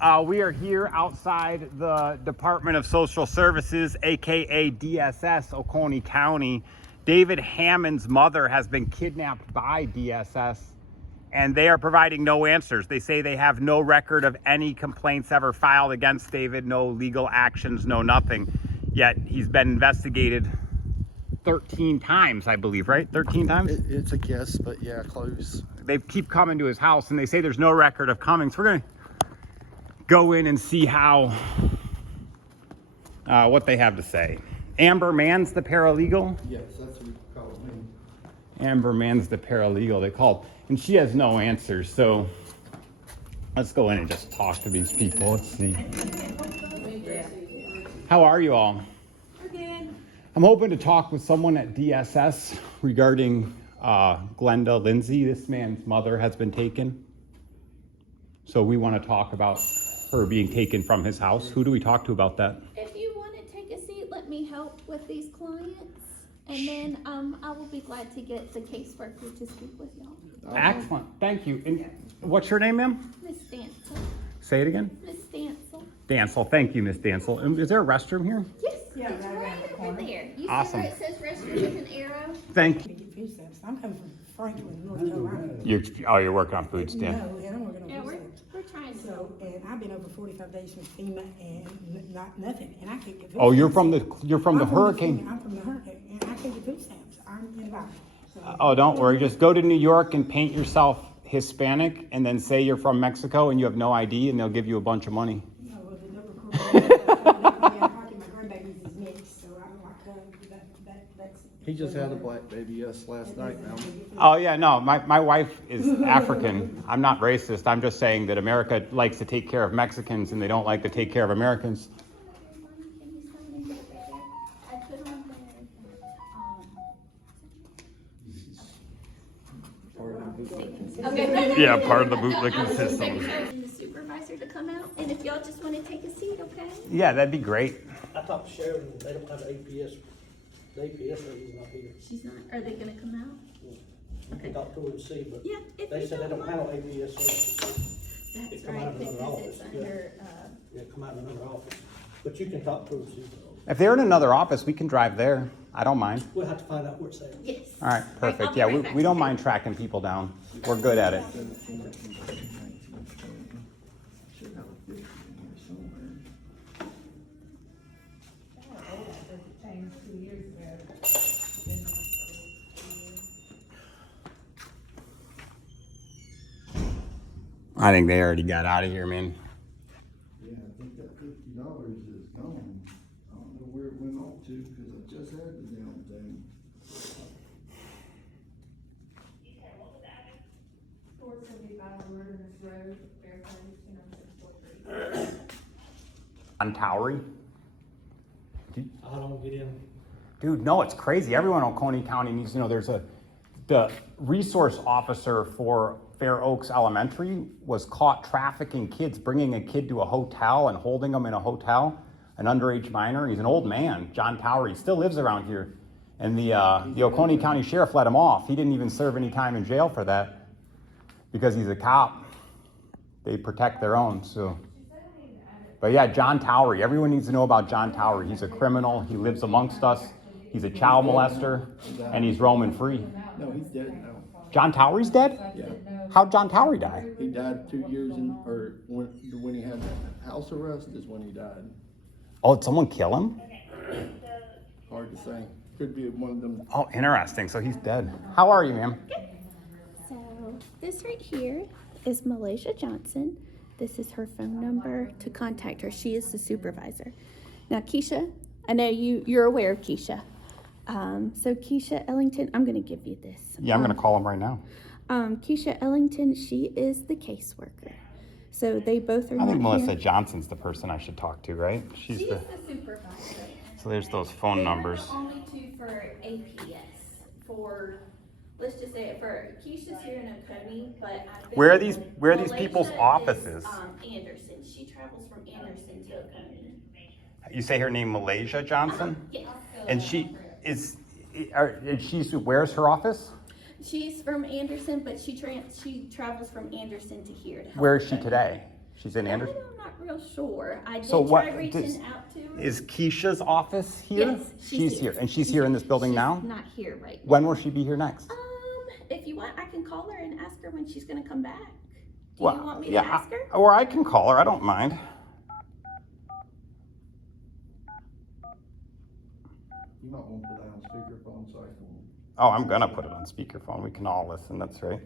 We are here outside the Department of Social Services, aka DSS, Oconee County. David Hammond's mother has been kidnapped by DSS, and they are providing no answers. They say they have no record of any complaints ever filed against David, no legal actions, no nothing. Yet he's been investigated 13 times, I believe, right? 13 times? It's a guess, but yeah, close. They keep coming to his house, and they say there's no record of coming. So we're going to go in and see how, what they have to say. Amber Mann's the paralegal? Yes, that's what we call me. Amber Mann's the paralegal, they called. And she has no answers, so let's go in and just talk to these people. Let's see. How are you all? We're good. I'm hoping to talk with someone at DSS regarding Glenda Lindsey. This man's mother has been taken. So we want to talk about her being taken from his house. Who do we talk to about that? If you want to take a seat, let me help with these clients. And then I will be glad to get the caseworker to speak with y'all. Excellent, thank you. And what's your name, ma'am? Miss Dancel. Say it again. Miss Dancel. Dancel, thank you, Miss Dancel. And is there a restroom here? Yes, it's right over there. You Awesome. see where it says restroom with an arrow? Thank you. Food stamps. I'm coming from Franklin, North Carolina. You're working on food stamps. No, and I'm working on Yeah, food we're stamps. trying to. So, and I've been over 45 days from FEMA and not nothing, and I can't get food Oh, you're stamps. from the I'm hurricane. I'm from the hurricane, and I can't get food stamps. I'm invited. So, Oh, don't worry. Just go to New York and paint yourself Hispanic, and then say you're from Mexico and you have no ID, and they'll give you a bunch of money. no, well, the number my grandbaby's is mixed, so I'm like, that's. He just had a black baby, yes, last night now. Oh yeah, no, my wife is African. I'm not racist. I'm just saying that America likes to take care of Mexicans and they don't like to take care of Americans. I put on Okay. Yeah, part of the bootlicking system. The supervisor to come out, and if y'all just want to take a seat, okay? Yeah, that'd be great. I talked to Sharon, they don't have the APS, the APS lady's not here. She's not, are they gonna come out? I can talk to her and see, but Yeah, if they you said they don't don't handle APS services. That's It come out right, of another because office, it's yeah. under, Yeah, come out in another office, but you can talk to her and see. If they're in another office, we can drive there. I don't mind. We'll have to find out where it's at. yes. All right, I'll perfect. be Yeah, right back. we don't mind tracking people down. We're good at it. I think they already got out of here, man. Yeah, I think that $50 is gone. I don't know where it went off to, because I just had the damn thing. On Towery. I don't get in. Dude, no, it's crazy. Everyone in Oconee County needs to know the resource officer for Fair Oaks Elementary was caught trafficking kids, bringing a kid to a hotel and holding them in a hotel, an underage minor. He's an old man, John Towery. He still lives around here. And the Oconee County Sheriff let him off. He didn't even serve any time in jail for that because he's a cop. They protect their own, so. But yeah, John Towery. Everyone needs to know about John Towery. He's a criminal. He lives amongst us. He's a child molester, and he's roaming free. No, he's dead now. John Towery's dead? Yeah, How'd John Towery die? he died 2 years or when he had house arrest is when he died. Oh, did someone kill him? Hard to say. Could be one of them. Oh, interesting. So he's dead. How are you, ma'am? So this right here is Malaysia Johnson. This is her phone number to contact her. She is the supervisor. Now, Keisha, I know you're aware of Keisha. So Keisha Ellington, I'm going to give you this. Yeah, I'm going to call him right now. Keisha Ellington, she is the caseworker. So they both are I think not Melissa here. Johnson's the person I should talk to, right? She's the supervisor. So there's those phone numbers. They are the only two for APS. For, let's just say it, for Keisha's here in Oconee, but I've been Where are these Malaysia people's is, offices? Anderson. She travels from Anderson to Oconee. You say her name Malaysia Johnson? Yes. And where's her office? She's from Anderson, but she travels from Anderson to here to help. Where is she Oconee. today? She's in That Anderson? I'm not real sure. I did So what try reaching out to her. Is Keisha's office here? Yes, she's here. And she's here in this building She's now? not here right now. When will she be here next? If you want, I can call her and ask her when she's gonna come back. Do Well, you want me yeah, to ask her? Or I can call her, I don't mind. You might want to put that on speakerphone so I can. Oh, I'm gonna put it on speakerphone, we can all listen, that's right.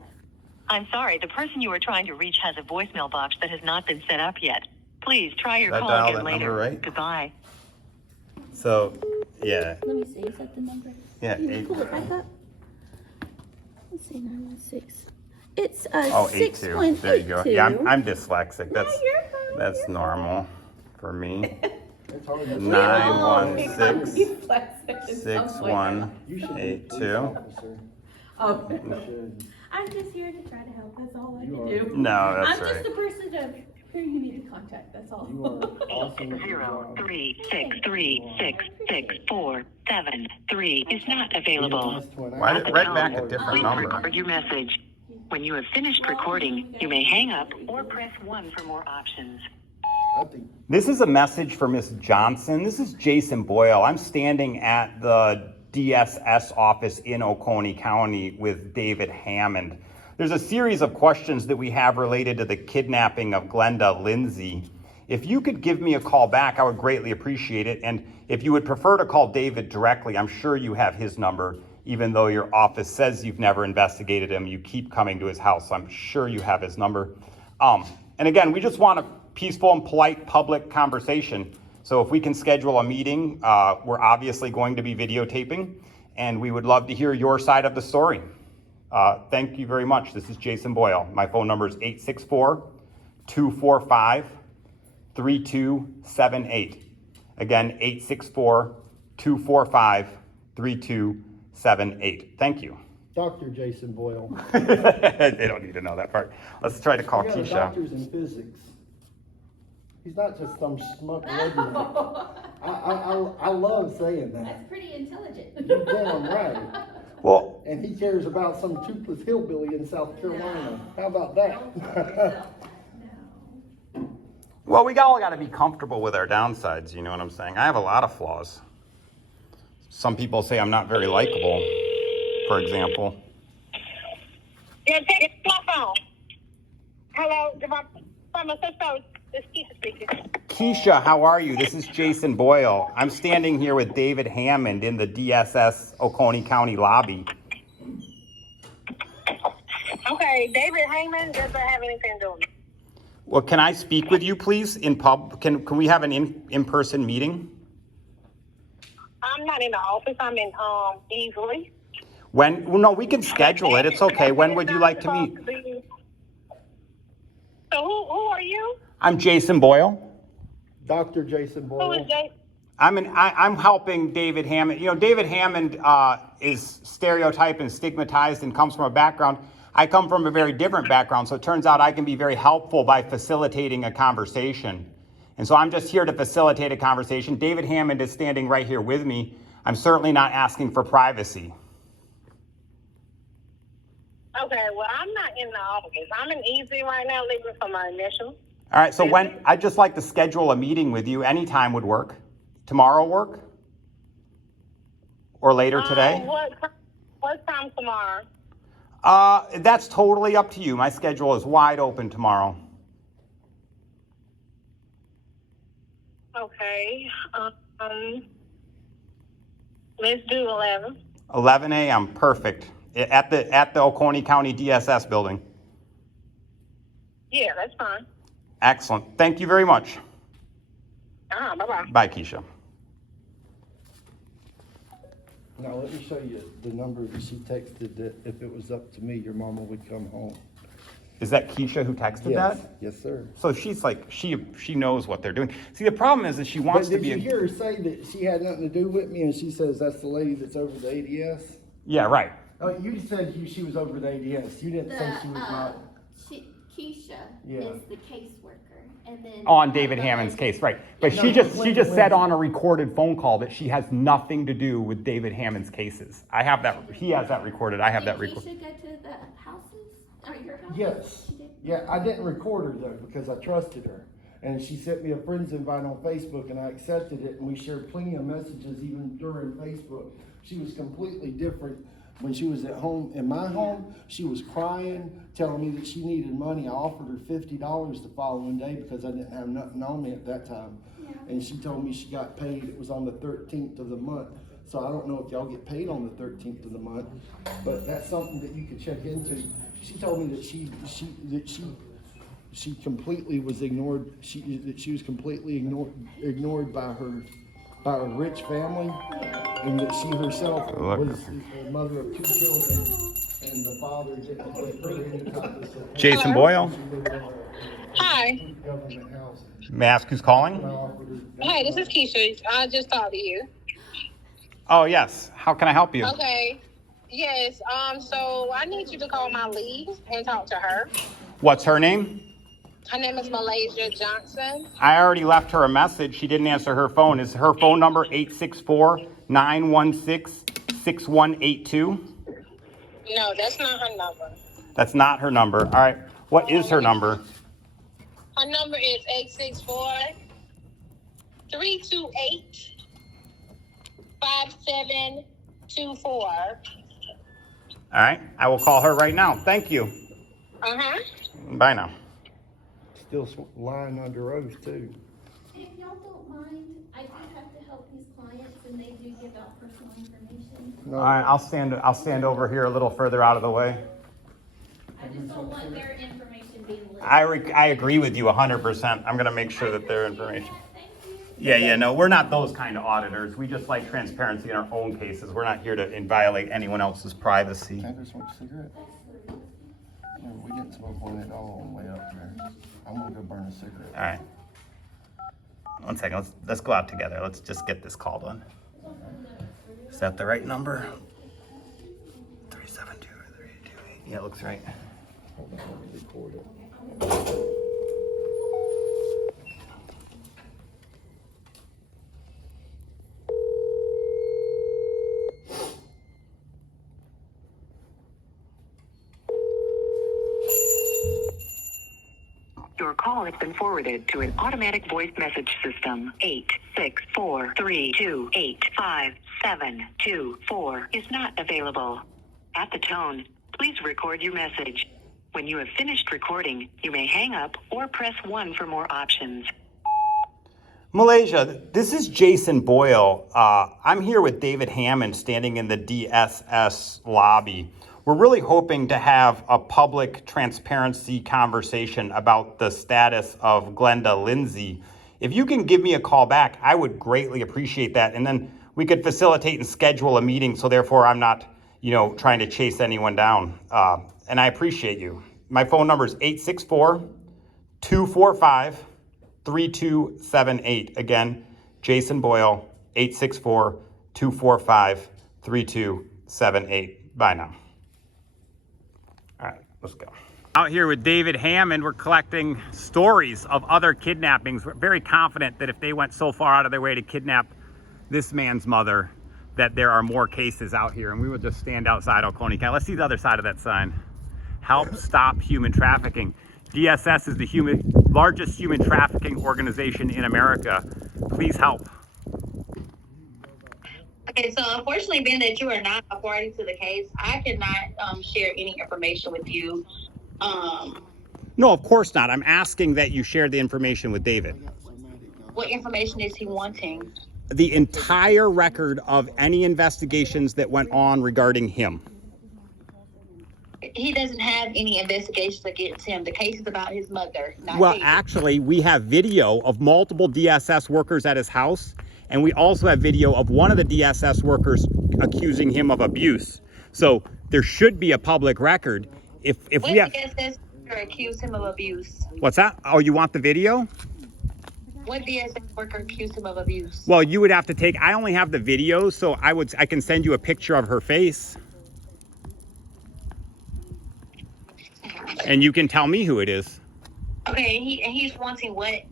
I'm sorry, the person you are trying to reach has a voicemail box that has not been set up yet. Please try your Did I call dial again that later. number right? Goodbye. So, yeah, Let me see, is that the number? Yeah, You eight- pull it back up. Let's see, 916. It's oh, 82, there you go. 6182. Yeah, I'm dyslexic, No, that's, you're fine, that's you're normal for me. It's hard to. 916 fine. 6182. Oh, You should. I'm just here to try to help, that's all I You can are. do. No, that's I'm right. just a person of who you need to contact, that's all. You are awesome at your Zero job. 3 6 3 6 6 4 7 3 is not available. Why did it right back a different Please number? record your message. When you have finished recording, you may hang up or press 1 for more options. I think This is a message for Miss Johnson. This is Jason Boyle. I'm standing at the DSS office in Oconee County with David Hammond. There's a series of questions that we have related to the kidnapping of Glenda Lindsey. If you could give me a call back, I would greatly appreciate it. And if you would prefer to call David directly, I'm sure you have his number. Even though your office says you've never investigated him, you keep coming to his house. So I'm sure you have his number. And again, we just want a peaceful and polite public conversation. So if we can schedule a meeting, we're obviously going to be videotaping, and we would love to hear your side of the story. Thank you very much. This is Jason Boyle. My phone number is 864-245-3278. Again, 864-245-3278. Thank you. Dr. Jason Boyle. They don't need to know that part. Let's try to call He got a Keisha. doctor's in physics. He's not just some schmuck redneck. I love saying that. That's pretty intelligent. You're damn right. Well, And he cares about some toothless hillbilly in South Carolina. How about that? well, we all got to be comfortable with our downsides. You know what I'm saying? I have a lot of flaws. Some people say I'm not very likable, for example. Yeah, take my phone. Hello, from a sister. This is Keisha speaking. Keisha, how are you? This is Jason Boyle. I'm standing here with David Hammond in the DSS Oconee County lobby. Okay, David Heyman doesn't have anything to do with it. Well, can I speak with you, please, in pub? Can we have an in-person meeting? I'm not in the office. I'm in Easley. When? Well, no, we can schedule it. It's okay. When would you like to meet? So who are you? I'm Jason Boyle. Dr. Jason Who Boyle. is Jay? I'm helping David Hammond. You know, David Hammond is stereotyped and stigmatized and comes from a background. I come from a very different background, so it turns out I can be very helpful by facilitating a conversation. And so I'm just here to facilitate a conversation. David Hammond is standing right here with me. I'm certainly not asking for privacy. Okay, well, I'm not in the office. I'm in Easley right now, leaving for my initial. All right, so when I'd just like to schedule a meeting with you. Anytime would work. Tomorrow work? Or later today? What time tomorrow? That's totally up to you. My schedule is wide open tomorrow. Okay. Let's do 11. 11 a.m. Perfect. At the Oconee County DSS building. Yeah, that's fine. Excellent. Thank you very much. Bye-bye. Bye, Keisha. Now, let me show you the number that she texted that if it was up to me, your mama would come home. Is that Keisha who texted Yes, that? yes, sir. So she's like, she knows what they're doing. See, the problem is that she wants But to did be you hear her say that she had nothing to do with me and she says that's the lady that's over the ADS? Yeah, right. Oh, you said she was over the ADS. You didn't say she was not. Keisha Yeah. is the caseworker, and then On David Hammond's case, right. But No, she just Lindsey. said on a recorded phone call that she has nothing to do with David Hammond's cases. I have that, he has that recorded, I have that Did recorded. Keisha go to the houses or your house? Yes. She did? Yeah, I didn't record her though because I trusted her. And she sent me a friend's invite on Facebook, and I accepted it, and we shared plenty of messages even during Facebook. She was completely different when she was at home. In my home, she was crying, telling me that she needed money. I offered her $50 the following day because I didn't have nothing on me at that time. And she told me she got paid. It was on the 13th of the month. So I don't know if y'all get paid on the 13th of the month, but that's something that you could check into. She told me that she completely was ignored. That she was completely ignored by a rich family, and that she herself was a mother of 2 children, and the father didn't give her any type of support. Jason Boyle. Hi. Government housing. May I ask who's calling? Hi, this is Keisha. I just talked to you. Oh, yes. How can I help you? Okay. Yes. So I need you to call my lead and talk to her. What's her name? Her name is Malaysia Johnson. I already left her a message. She didn't answer her phone. Is her phone number 864-916-6182? No, that's not her number. That's not her number. All right. What is her number? Her number is 864-328-5724. All right. I will call her right now. Thank you. Uh-huh. Bye now. Still lying under oath too. If y'all don't mind, I do have to help these clients, and they do give out personal information. All right. I'll stand over here a little further out of the way. I just don't want their information being leaked. I agree with you 100%. I'm going to make sure that their information. Yeah, no, we're not those kind of auditors. We just like transparency in our own cases. We're not here to violate anyone else's privacy. Can I just smoke a cigarette? No, we didn't smoke one at all on the way up there. I'm gonna go burn a cigarette. All right. 1 second. Let's go out together. Let's just get this call done. Is that the right number? 372-328. Yeah, it looks right. Hold on, let me record it. Your call has been forwarded to an automatic voice message system. 864-328-5724 is not available. At the tone, please record your message. When you have finished recording, you may hang up or press 1 for more options. Malaysia, this is Jason Boyle. I'm here with David Hammond standing in the DSS lobby. We're really hoping to have a public transparency conversation about the status of Glenda Lindsey. If you can give me a call back, I would greatly appreciate that. And then we could facilitate and schedule a meeting. So therefore I'm not, trying to chase anyone down. And I appreciate you. My phone number is 864-245-3278. Again, Jason Boyle, 864-245-3278. Bye now. All right, let's go. Out here with David Hammond, we're collecting stories of other kidnappings. We're very confident that if they went so far out of their way to kidnap this man's mother, that there are more cases out here, and we will just stand outside Oconee County. Let's see the other side of that sign. Help stop human trafficking. DSS is the largest human trafficking organization in America. Please help. Okay, so unfortunately, being that you are not a party to the case, I cannot share any information with you. No, of course not. I'm asking that you share the information with David. What information is he wanting? The entire record of any investigations that went on regarding him. He doesn't have any investigations against him. The case is about his mother, not Well, David. actually, we have video of multiple DSS workers at his house, and we also have video of one of the DSS workers accusing him of abuse. So there should be a public record. If What we have, DSS worker accused him of abuse? what's that? Oh, you want the video? What DSS worker accused him of abuse? Well, you would have to take. I only have the video, so I can send you a picture of her face, and you can tell me who it is. Okay, he's wanting what?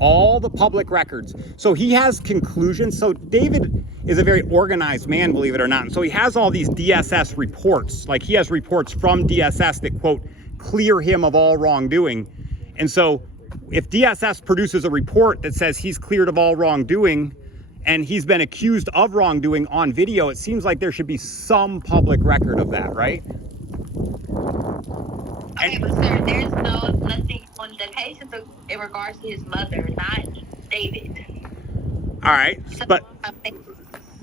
All the public records. So he has conclusions. So David is a very organized man, believe it or not. And so he has all these DSS reports. Like he has reports from DSS that, quote, clear him of all wrongdoing. And so if DSS produces a report that says he's cleared of all wrongdoing and he's been accused of wrongdoing on video, it seems like there should be some public record of that, right? Okay, but sir, there's nothing on the case in regards to his mother, not David. All right, So, but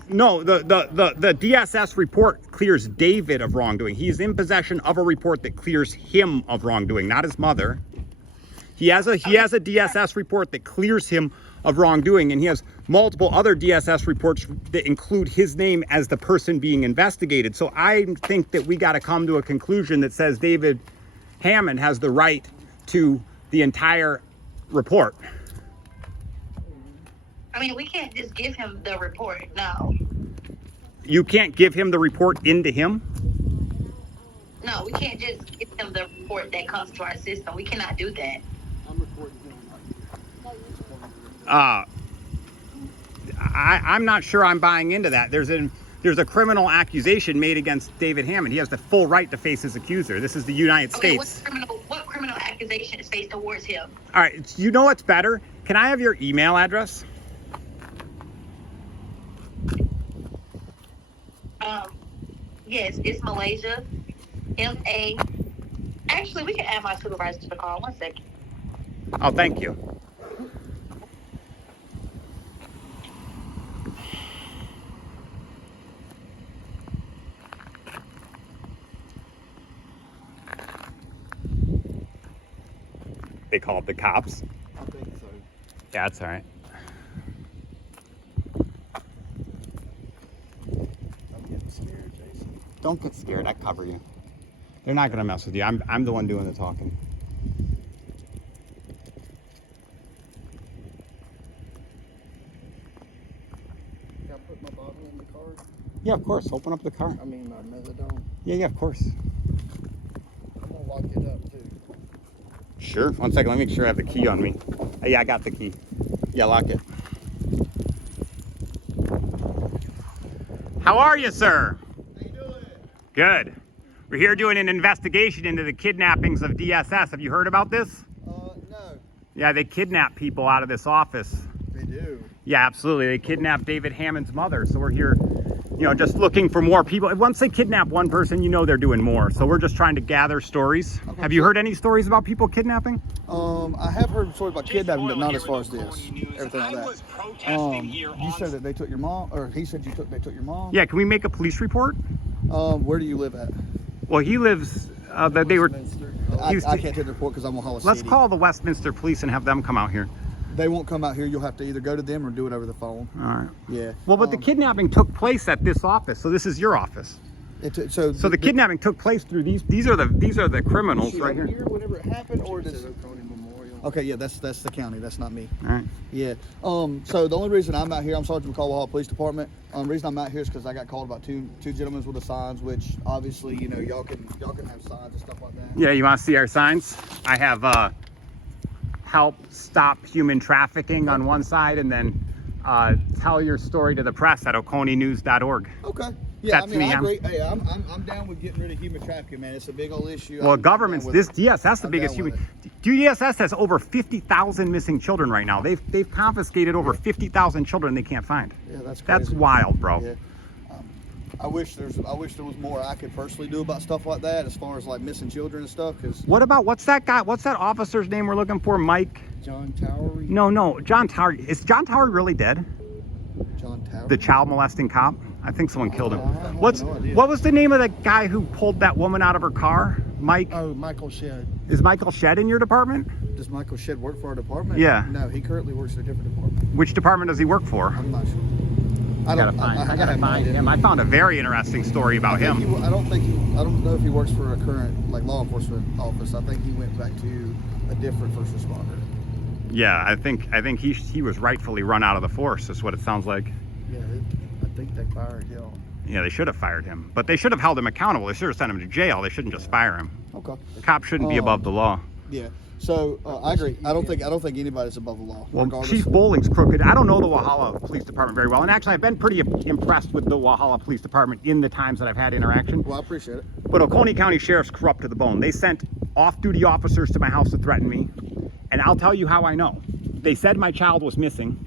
no, the DSS report clears David of wrongdoing. He's in possession of a report that clears him of wrongdoing, not his mother. He has a DSS report that clears him of wrongdoing, and he has multiple other DSS reports that include his name as the person being investigated. So I think that we got to come to a conclusion that says David Hammond has the right to the entire report. I mean, we can't just give him the report. No, You can't give him the report into him? no, we can't just give him the report that comes to our system. We cannot do that. I'm not sure I'm buying into that. There's a criminal accusation made against David Hammond. He has the full right to face his accuser. This is the United States. What criminal accusation is faced towards him? All right, you know what's better? Can I have your email address? Yes, it's Malaysia. M-A. Actually, we can add my supervisor to the call. 1 second. Oh, thank you. They called the cops. I think so. Yeah, that's all right. I'm getting scared, Jason. Don't get scared. I cover you. They're not gonna mess with you. I'm the one doing the talking. Can I put my bottle in the car? Yeah, of course. Open up the car. I mean, my methadone. Yeah, of course. I'm gonna lock it up too. Sure. 1 second. Let me make sure I have the key on me. Yeah, I got the key. Yeah, lock it. How are you, sir? How you doing? Good. We're here doing an investigation into the kidnappings of DSS. Have you heard about this? No. Yeah, they kidnap people out of this office. They do. Yeah, absolutely. They kidnapped David Hammond's mother. So we're here, just looking for more people. Once they kidnap one person, they're doing more. So we're just trying to gather stories. Okay. Have you heard any stories about people kidnapping? I have heard stories about kidnapping, but not as far as this. Everything like that. You said that they took your mom, or he said they took your mom? Yeah, can we make a police report? Where do you live at? Well, he lives, they were, Westminster. he was- I can't take the report because I'm on Hollis let's City. call the Westminster Police and have them come out here. They won't come out here. You'll have to either go to them or do it over the phone. All right. Yeah. Well, but the kidnapping took place at this office, so this is your office. So The kidnapping took place through these are the criminals right here. Whenever it happened, or does Okay, yeah, that's the county. That's not me. All right. Yeah. So the only reason I'm out here, I'm Sergeant McCall Police Department. The reason I'm out here is because I got called about two gentlemen with the signs, which obviously y'all can have signs and stuff like that. Yeah, you want to see our signs? I have help stop human trafficking on one side, and then tell your story to the press at oconeynews.org. Okay. Yeah, That's me, I I'm- agree. Hey, I'm down with getting rid of human trafficking, man. It's a big old issue. Well, I'm government's down with this it. DSS the I'm biggest down with human. DSS has over 50,000 missing children right now. They've confiscated over 50,000 children they can't find. Yeah, that's That's crazy. wild, bro. Yeah. I wish there was more I could personally do about stuff like that, as far as like missing children and stuff. Cause What about what's that officer's name we're looking for? Mike? John Towery. No, John Towery. Is John Towery really dead? John Towery. The child molesting cop? I think someone killed him. I have no idea. What was the name of the guy who pulled that woman out of her car? Mike? Oh, Michael Shedd. Is Michael Shedd in your department? Does Michael Shedd work for our department? Yeah. No, he currently works for a different department. Which department does he work for? I'm not sure. I gotta find him. I found a very interesting story about him. I don't know if he works for a current law enforcement office. I think he went back to a different first responder. Yeah, I think he was rightfully run out of the force. Is what it sounds like. Yeah, I think they fired him. Yeah, they should have fired him, but they should have held him accountable. They should have sent him to jail. They shouldn't just fire him. Okay. Cops shouldn't be above the law. Yeah. So I agree. I don't think anybody's above the law. Well, regardless. Chief Bowling's crooked. I don't know the Walhalla Police Department very well, and actually, I've been pretty impressed with the Walhalla Police Department in the times that I've had interaction. Well, I appreciate it. But Oconee County Sheriff's corrupt to the bone. They sent off-duty officers to my house to threaten me. And I'll tell you how I know. They said my child was missing.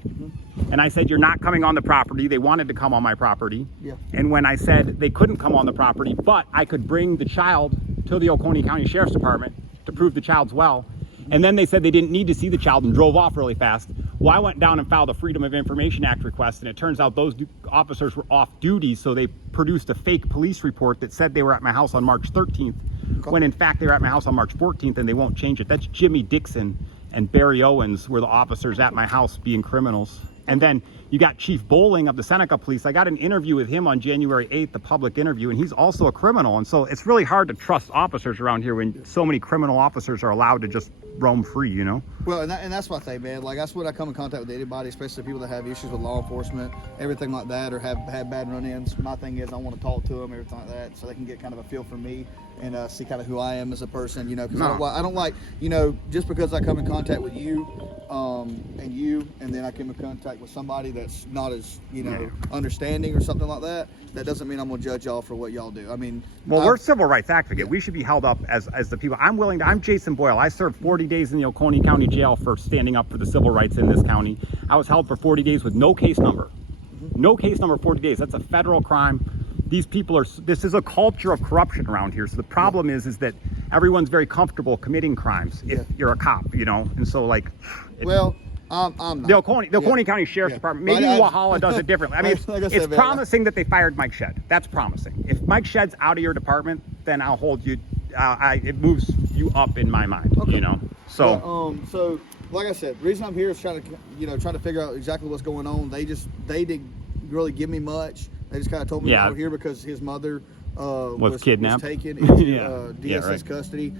And I said, you're not coming on the property. They wanted to come on my property. Yeah. And when I said they couldn't come on the property, but I could bring the child to the Oconee County Sheriff's Department to prove the child's well. And then they said they didn't need to see the child and drove off really fast. Well, I went down and filed a Freedom of Information Act request, and it turns out those officers were off duty, so they produced a fake police report that said they were at my house on March 13th, when in fact they were at my house on March 14th, and they won't change it. That's Jimmy Dixon and Barry Owens were the officers at my house being criminals. And then you got Chief Bowling of the Seneca Police. I got an interview with him on January 8th, the public interview, and he's also a criminal. And so it's really hard to trust officers around here when so many criminal officers are allowed to just roam free, you know? Well, and that's my thing, man. Like, that's when I come in contact with anybody, especially people that have issues with law enforcement, everything like that, or have had bad run-ins. My thing is I want to talk to them, everything like that, so they can get kind of a feel for me and see kind of who I am as a person, you know, because I don't like, you know, just because I come in contact with you, and then I come in contact with somebody that's not as, you know, understanding or something like that, that doesn't mean I'm going to judge y'all for what y'all do. I mean, well, we're civil rights advocates. We should be held up as the people. I'm Jason Boyle. I served 40 days in the Oconee County Jail for standing up for the civil rights in this county. I was held for 40 days with no case number. No case number, 40 days. That's a federal crime. These people this is a culture of corruption around here. So the problem is that everyone's very comfortable committing crimes if you're a cop, you know? And so, like, well, I'm not. The Oconee County Sheriff's Department, maybe Wahala does it differently. I mean, it's promising that they fired Mike Shedd. That's promising. If Mike Shedd's out of your department, then I'll hold you, it moves you up in my mind, you know? So, so like I said, the reason I'm here is trying to figure out exactly what's going on. They didn't really give me much. They just kind of told me they were here because his mother was kidnapped, was taken into DSS custody.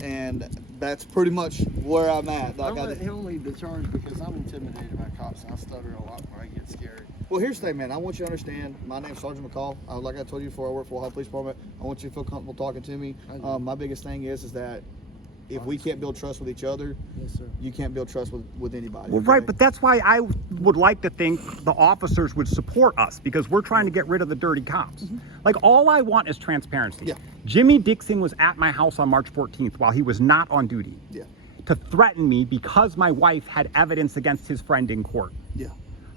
And that's pretty much where I'm at. Like, He'll lead the charge because I'm intimidated by cops and I stutter a lot when I get scared. Well, here's the thing, man. I want you to understand, my name's Sergeant McCall. Like I told you before, I work for Ohio Police Department. I want you to feel comfortable talking to me. My biggest thing is that if we can't build trust with each other, you can't build trust with anybody. Well, right, but that's why I would like to think the officers would support us, because we're trying to get rid of the dirty cops. Like, all I want is transparency. Yeah. Jimmy Dixon was at my house on March 14th while he was not on duty to threaten me because my wife had evidence against his friend in court. Yeah.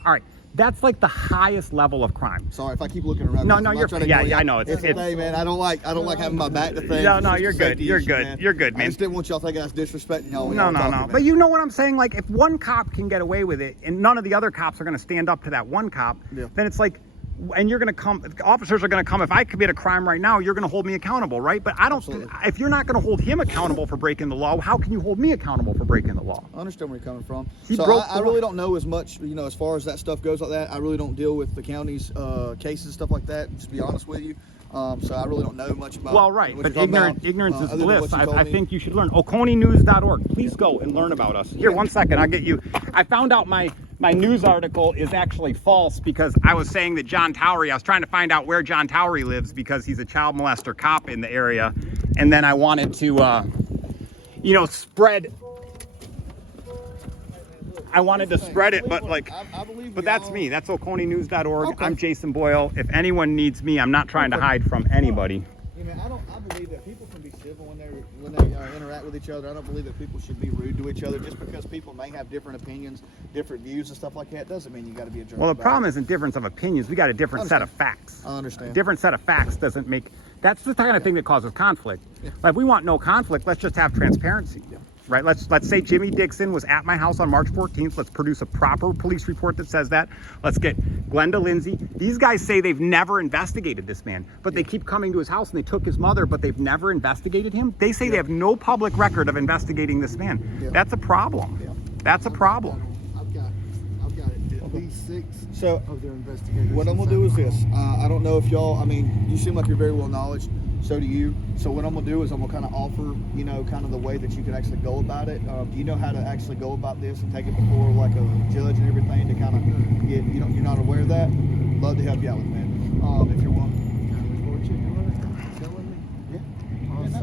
All right. That's like the highest level of crime. Sorry if I keep looking around. No, you're fine. Yeah, I know. It's okay, man. I don't like having my back to things. No, you're good. You're good. You're good, man. I just didn't want y'all thinking I was disrespecting y'all. No. But you know what I'm saying? Like, if one cop can get away with it and none of the other cops are going to stand up to that one cop, then it's like, and you're going to come, officers are going to come. If I commit a crime right now, you're going to hold me accountable, right? But I don't, if you're not going to hold him accountable for breaking the law, how can you hold me accountable for breaking the law? I understand where you're coming from. So I really don't know as much, you know, as far as that stuff goes like that. I really don't deal with the county's cases and stuff like that, just to be honest with you. So I really don't know much about. Well, right, but ignorance is bliss. I think you should learn. OconeeNews.org. Please go and learn about us. Here, 1 second. I'll get you. I found out my news article is actually false because I was saying that John Towery. I was trying to find out where John Towery lives because he's a child molester cop in the area, and then I wanted to, spread. I wanted to spread it, but that's me. That's OconeeNews.org. Okay. I'm Jason Boyle. If anyone needs me, I'm not trying to hide from anybody. Yeah, man, I believe that people can be civil when they interact with each other. I don't believe that people should be rude to each other just because people may have different opinions, different views and stuff like that. Doesn't mean you got to be a jerk. Well, the problem isn't difference of opinions. We got a different set of facts. I understand. A different set of facts doesn't make. That's the kind of thing that causes conflict. Like, if we want no conflict, let's just have transparency. Right? Let's say Jimmy Dixon was at my house on March 14th. Let's produce a proper police report that says that. Let's get Glenda Lindsey. These guys say they've never investigated this man, but they keep coming to his house and they took his mother, but they've never investigated him. They say they have no public record of investigating this man. That's a problem. That's a problem. I've got at least 6 So of their investigators. what I'm gonna do is this. I don't know if y'all. I mean, you seem like you're very well knowledge. So do you. So what I'm gonna do is I'm gonna kind of offer, kind of the way that you can actually go about it. Do you know how to actually go about this and take it before like a judge and everything to kind of get, you're not aware of that? Love to help you out with that, if you're willing.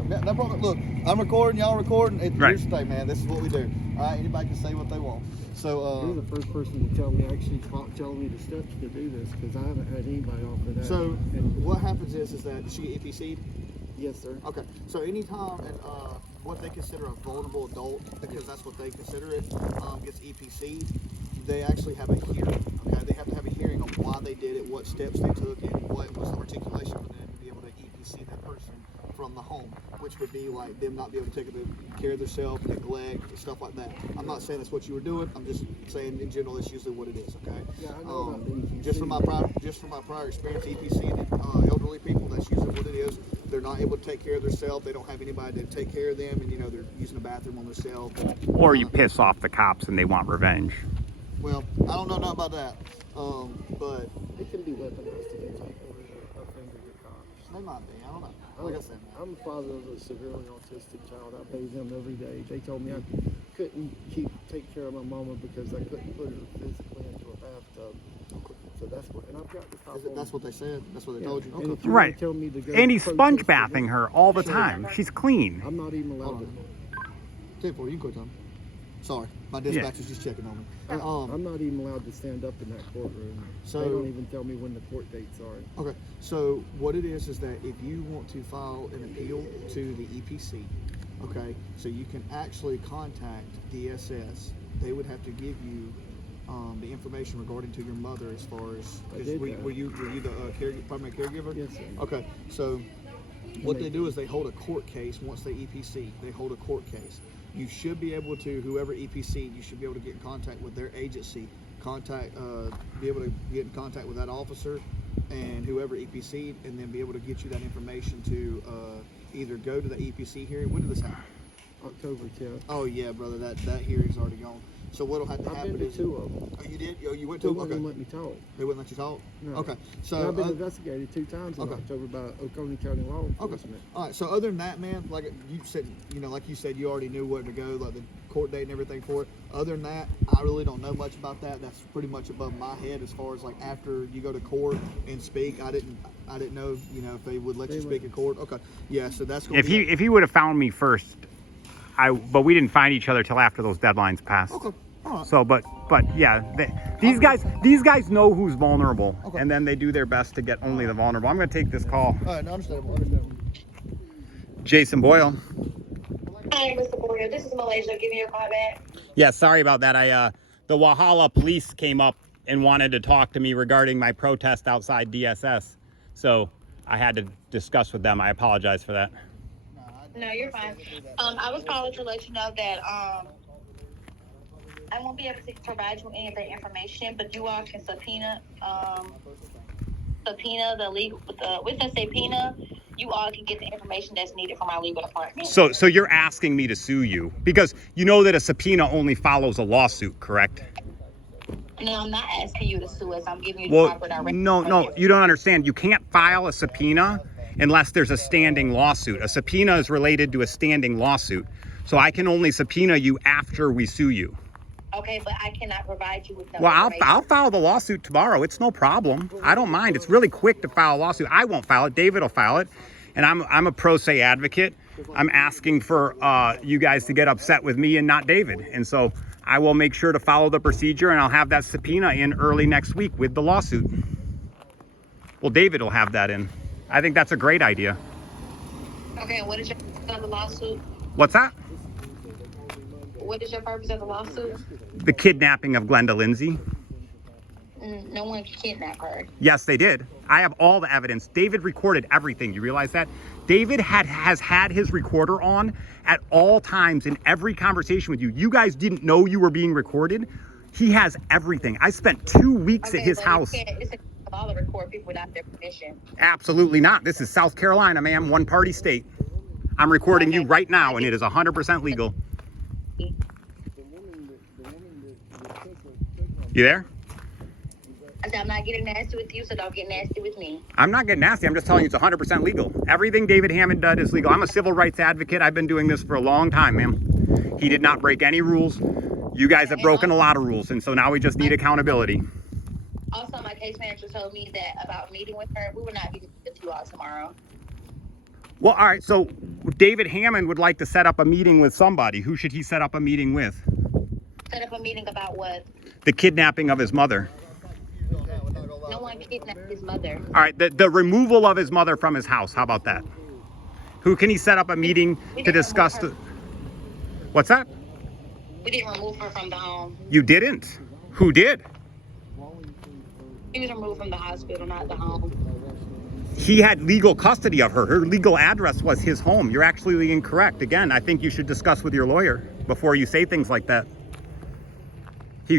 No problem. Look, I'm recording, y'all recording. Here's the thing, man. This is what we do. All right, anybody can say what they want. So you're the first person to tell me tell me the steps to do this because I haven't had anybody offer that. So what happens is that she get EPC'd? Yes, sir. Okay. So anytime what they consider a vulnerable adult, because that's what they consider it, gets EPC'd, they actually have a hearing. Okay, they have to have a hearing on why they did it, what steps they took, and what was the articulation for them to be able to EPC that person from the home, which would be like them not be able to take care of themselves, neglect, stuff like that. I'm not saying that's what you were doing. I'm just saying in general that's usually what it is. Okay. Yeah, I know about the EPC. Just from my prior experience, EPC elderly people, that's usually what it is. They're not able to take care of themselves. They don't have anybody to take care of them, and they're using a bathroom on themselves. Or you piss off the cops and they want revenge. Well, I don't know nothing about that, but It can be weaponized to get offended the cops. they might be. I don't know. Like I said, I'm the father of a severely autistic child. I bathe him every day. They told me I couldn't take care of my mama because I couldn't put her physically into a bathtub. So that's what, and I've got to stop. that's what they said. That's what they told you. And if you Right. tell me to go And he's protest sponge against bathing her all the time. She's clean. I'm not even allowed to. 10-4, you can quit, Tom. Sorry, my dispatcher's just checking on me. I'm not even allowed to stand up in that courtroom. So- They don't even tell me when the court dates are. Okay, so what it is that if you want to file an appeal to the EPC, okay, so you can actually contact DSS. They would have to give you the information regarding to your mother as far as I did that. were you the primary caregiver? Yes, sir. Okay, so what they do is they hold a court case once they EPC. They hold a court case. You should be able to, whoever EPC, you should be able to get in contact with their agency, be able to get in contact with that officer and whoever EPC'd, and then be able to get you that information to either go to the EPC hearing. When did this happen? October 10th. Oh yeah, brother, that hearing's already gone. So what'll have to I've happen been to is, 2 of them. oh, you did? Oh, you went They to them? wouldn't Okay. let me talk. They wouldn't let you talk? No. Okay. And So I've been investigated 2 times in okay. October by Oconee County Law Okay. Enforcement. All right. So other than that, man, like you said, like you said, you already knew where to go, like the court date and everything for it. Other than that, I really don't know much about that. That's pretty much above my head as far as like after you go to court and speak. I didn't know, if they would let you speak in court. Okay. Yeah. So that's gonna If he would have found me first, but we didn't find each other till after those deadlines passed. Okay. All right. So, but yeah, these guys know who's vulnerable, Okay. and then they do their best to get only the vulnerable. I'm going to take this call. All right. Understandable. Jason Boyle. Hi, Mr. Boyer. This is Malaysia. Giving you a call back. Yeah, sorry about that. The Walhalla police came up and wanted to talk to me regarding my protest outside DSS. So I had to discuss with them. I apologize for that. No, you're fine. I was calling to let you know that I won't be able to provide you any of that information, but you all can subpoena the legal with a subpoena. You all can get the information that's needed from our legal department. So you're asking me to sue you because you know that a subpoena only follows a lawsuit, correct? No, I'm not asking you to sue us. I'm giving you the Well, proper direction. no, you don't understand. You can't file a subpoena unless there's a standing lawsuit. A subpoena is related to a standing lawsuit. So I can only subpoena you after we sue you. Okay, but I cannot provide you with no Well, information. I'll file the lawsuit tomorrow. It's no problem. I don't mind. It's really quick to file a lawsuit. I won't file it. David will file it. And I'm a pro se advocate. I'm asking for you guys to get upset with me and not David. And so I will make sure to follow the procedure, and I'll have that subpoena in early next week with the lawsuit. Well, David will have that in. I think that's a great idea. Okay, and what is your purpose of the lawsuit? What's that? What is your purpose of the lawsuit? The kidnapping of Glenda Lindsey. No one can kidnap her. Yes, they did. I have all the evidence. David recorded everything. You realize that? David has had his recorder on at all times in every conversation with you. You guys didn't know you were being recorded. He has everything. I spent 2 weeks at his house. It's a law to record people without their permission. Absolutely not. This is South Carolina, ma'am. One party state. I'm recording you right now, and it is 100% legal. You there? I said I'm not getting nasty with you, so don't get nasty with me. I'm not getting nasty. I'm just telling you it's 100% legal. Everything David Hammond did is legal. I'm a civil rights advocate. I've been doing this for a long time, ma'am. He did not break any rules. You guys have broken a lot of rules, and so now we just need accountability. Also, my case manager told me that about meeting with her, we will not be with you all tomorrow. Well, all right, so David Hammond would like to set up a meeting with somebody. Who should he set up a meeting with? Set up a meeting about what? The kidnapping of his mother. No one kidnapped his mother. All right, the removal of his mother from his house. How about that? Who can he set up a meeting to discuss the... What's that? We didn't remove her from the home. You didn't? Who did? She was removed from the hospital, not the home. He had legal custody of her. Her legal address was his home. You're actually incorrect. Again, I think you should discuss with your lawyer before you say things like that.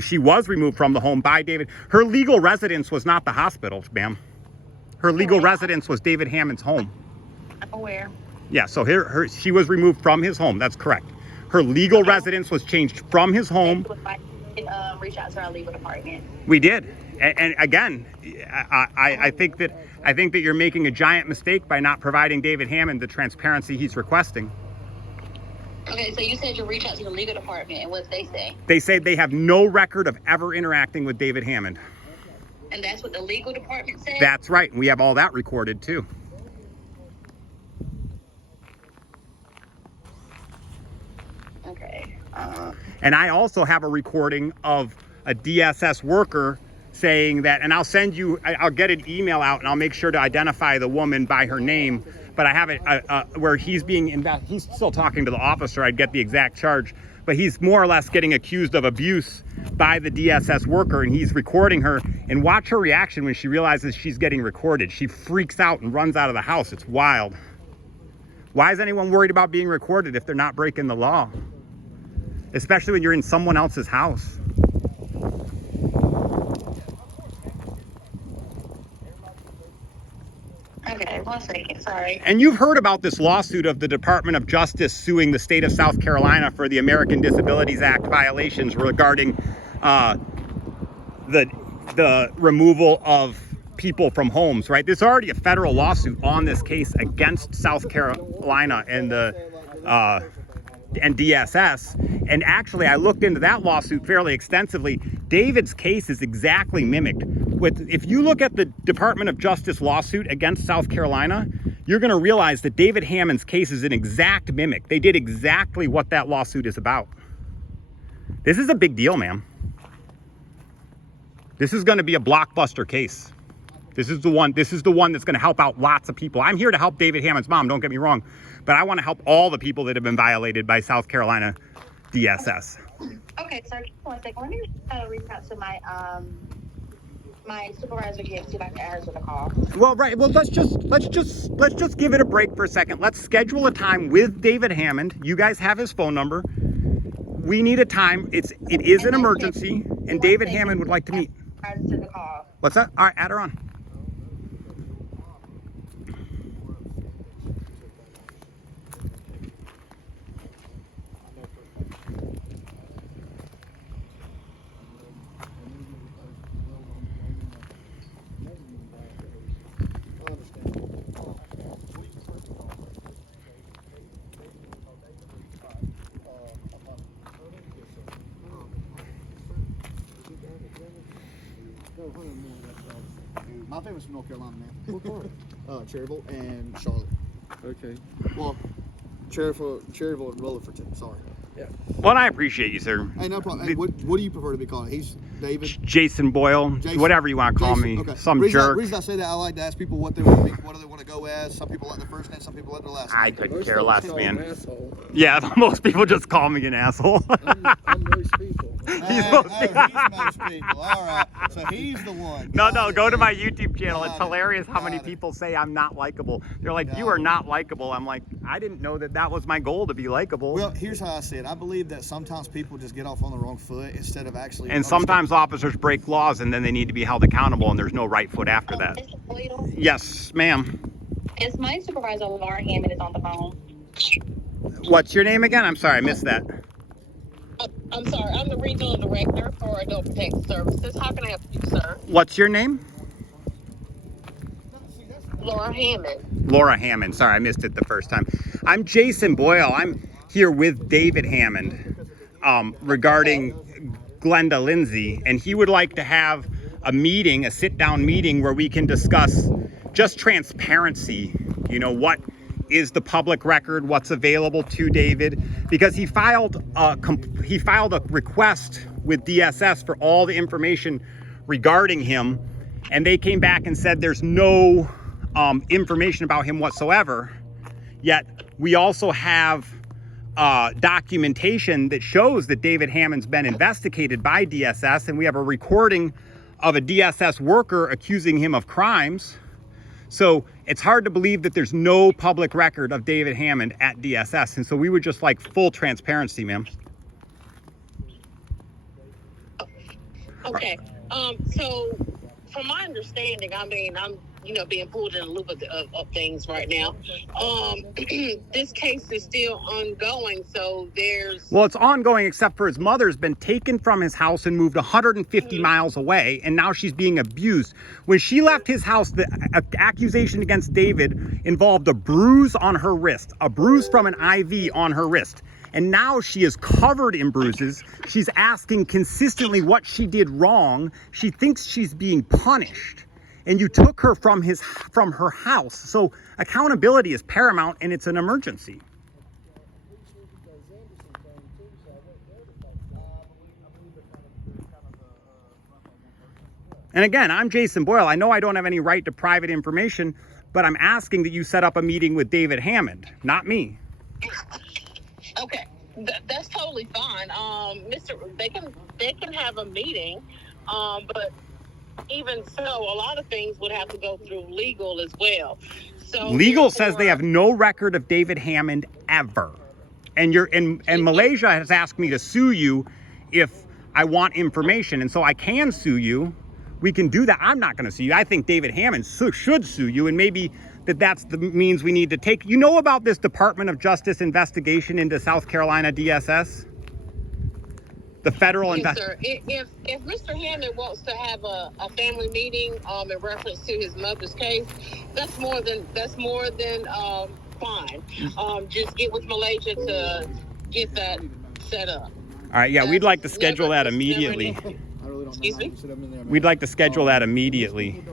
She was removed from the home by David. Her legal residence was not the hospital, ma'am. Her legal residence was David Hammond's home. I'm aware. Yeah, so she was removed from his home. That's correct. Her legal residence was changed from his home. Reach out to our legal department. We did. And again, I think that you're making a giant mistake by not providing David Hammond the transparency he's requesting. Okay, so you said you reach out to the legal department, and what they say? They say they have no record of ever interacting with David Hammond. And that's what the legal department said? That's right. And we have all that recorded too. Okay. And I also have a recording of a DSS worker saying that, and I'll get an email out and I'll make sure to identify the woman by her name, but I have it where he's still talking to the officer. I'd get the exact charge, but he's more or less getting accused of abuse by the DSS worker, and he's recording her. And watch her reaction when she realizes she's getting recorded. She freaks out and runs out of the house. It's wild. Why is anyone worried about being recorded if they're not breaking the law? Especially when you're in someone else's house. Okay, 1 second, sorry. And you've heard about this lawsuit of the Department of Justice suing the state of South Carolina for the American Disabilities Act violations regarding the removal of people from homes, right? There's already a federal lawsuit on this case against South Carolina and and DSS. And actually, I looked into that lawsuit fairly extensively. David's case is exactly mimicked. If you look at the Department of Justice lawsuit against South Carolina, you're going to realize that David Hammond's case is an exact mimic. They did exactly what that lawsuit is about. This is a big deal, ma'am. This is going to be a blockbuster case. This is the one that's going to help out lots of people. I'm here to help David Hammond's mom, don't get me wrong, but I want to help all the people that have been violated by South Carolina DSS. Okay, sir, just 1 second. Let me reach out to my supervisor here to see if I can add her to the call. Well, right. Well, let's just give it a break for a second. Let's schedule a time with David Hammond. You guys have his phone number. We need a time. It is an emergency, and David Hammond would like to meet. Add her to the call. What's that? All right, add her on. My family's from North Carolina, man. What part? Cherryville and Charlotte. Okay. Well, Cherryville and Rutherford. Sorry. Yeah. Well, I appreciate you, sir. Hey, no problem. Hey, what do you prefer to be called? He's David. Jason Boyle, Jason. whatever you want to call Jason, me. okay. Some reason jerk. Reason I say that, I like to ask people what they want to be, what do they want to go as. Some people like the first name, some people like the last name. I couldn't care less, man. Asshole. Yeah, most people just call me an asshole. I'm most people. He's most he's most people. All right. So he's the one. No, go to my YouTube channel. It's Got it. hilarious how many Got it. people say I'm not likable. They're like, Got you are it. not likable. I'm like, I didn't know that was my goal, to be likable. Well, here's how I see it. I believe that sometimes people just get off on the wrong foot instead of actually. And sometimes officers break laws and then they need to be held accountable, and there's no right foot after that. Mr. Boyle, Yes, ma'am. it's my supervisor, Laura Hammond, is on the phone. What's your name again? I'm sorry, I missed that. I'm sorry, I'm the regional director for Adult Protective Services. How can I help you, sir? What's your name? Laura Hammond. Laura Hammond. Sorry, I missed it the first time. I'm Jason Boyle. I'm here with David Hammond regarding Glenda Lindsey, and he would like to have a meeting, a sit-down meeting where we can discuss just transparency. You know, what is the public record, what's available to David, because he filed a request with DSS for all the information regarding him, and they came back and said there's no information about him whatsoever. Yet we also have documentation that shows that David Hammond's been investigated by DSS, and we have a recording of a DSS worker accusing him of crimes. So it's hard to believe that there's no public record of David Hammond at DSS. And so we would just like full transparency, ma'am. Okay. So from my understanding, I mean, I'm, being pulled in a loop of things right now. This case is still ongoing, so there's... Well, it's ongoing except for his mother's been taken from his house and moved 150 miles away, and now she's being abused. When she left his house, the accusation against David involved a bruise on her wrist, a bruise from an IV on her wrist. And now she is covered in bruises. She's asking consistently what she did wrong. She thinks she's being punished. And you took her from her house. So accountability is paramount, and it's an emergency. And again, I'm Jason Boyle. I know I don't have any right to private information, but I'm asking that you set up a meeting with David Hammond, not me. Okay, that's totally fine. They can have a meeting, but even so, a lot of things would have to go through legal as well. So legal says they have no record of David Hammond ever, and Malaysia has asked me to sue you if I want information, and so I can sue you. We can do that. I'm not going to sue you. I think David Hammond should sue you, and maybe that's the means we need to take. You know about this Department of Justice investigation into South Carolina DSS? The federal yes, sir. If Mr. Hammond wants to have a family meeting in reference to his mother's case, that's more than fine. Just get with Malaysia to get that set up. All right, yeah, we'd like to schedule that immediately. Excuse me? We'd like to schedule that immediately.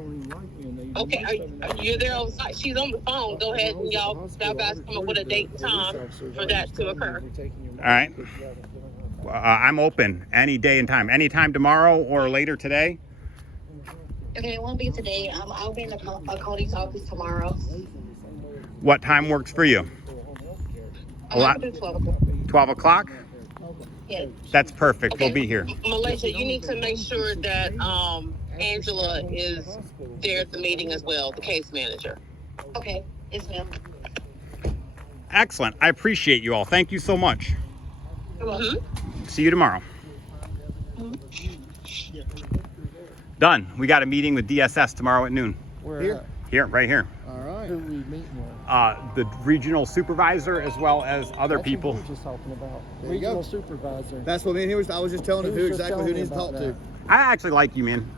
Okay, you're there on site. She's on the phone. Go ahead and y'all guys come up with a date and time for that to occur. All right. I'm open any day and time. Anytime tomorrow or later today. Okay, it won't be today. I'll be in the Cody's office tomorrow. What time works for you? I'll do 12 o'clock. 12 o'clock? Yes. That's perfect. Okay. We'll be here. Malaysia, you need to make sure that Angela is there at the meeting as well, the case manager. Okay. Yes, ma'am. Excellent. I appreciate you all. Thank you so much. Mm-hmm. See you tomorrow. Done. We got a meeting with DSS tomorrow at noon. Where? Here, right here. All right. Who are we meeting with? The regional supervisor as well as other That's people. what we were just talking about. There you go. Regional supervisor. That's what me and he was. I was just telling him He was who just exactly who telling needs to me talk about to. that. I actually like you, man.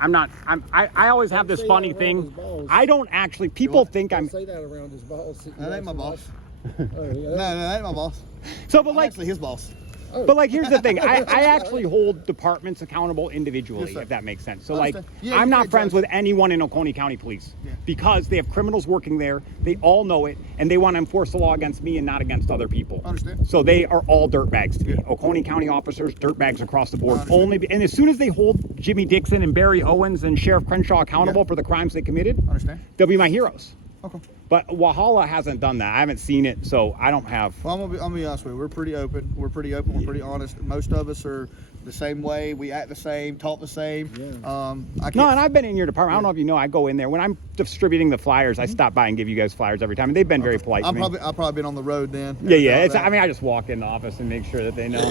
I always have this Don't say funny that around thing. his boss. I don't actually, people think Don't I'm, say that around his boss. That ain't my boss. Oh, yeah. No, that ain't my boss. so, but I'm like, actually his boss. but like, here's the thing. I actually hold departments accountable individually, Yes, sir. if that makes sense. So I like, understand. Yeah, I'm you not can't friends judge. with anyone in Oconee County Police Yeah. because they have criminals working there. They all know it, and they want to enforce the law against me and not against other people. Understand. So they are all dirtbags to me. Yeah. Oconee County officers, dirtbags across the board. Understand. And as soon as they hold Jimmy Dixon and Barry Owens and Sheriff Crenshaw accountable Yeah. for the crimes they committed, Understand. they'll be my heroes. Okay. But Wahala hasn't done that. I haven't seen it, so I don't have. Well, I'm gonna be honest with you. We're pretty open. We're pretty honest. Most of us are the same way. We act the same, talk the same. Yeah. I can't. No, and I've been in your department. I don't know if you know. I go in there when I'm distributing the flyers. I stop by and give you guys flyers every time, and they've been very polite to me. I've probably been on the road then. Yeah, yeah. All It's, that. I mean, I just walk in the office and make sure that they know.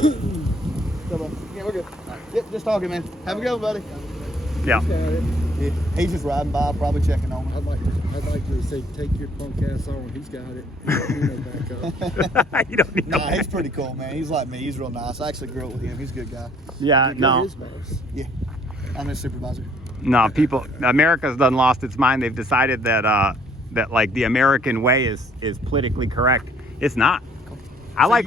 Come on. Yeah, we're good. Yep, just talking, man. Have a good one, buddy. Yeah. Got it. Yeah, he's just riding by, probably checking on me. I'd like to say, take your punk ass on. He's got it. You know, back up. You don't need no. Nah, he's pretty cool, man. He's like me. He's real nice. I actually grew up with him. He's a good guy. Yeah, You're no, his boss. Yeah, I'm his supervisor. no. People, America's done lost its mind. They've decided that that like the American way is politically correct. It's not. I like.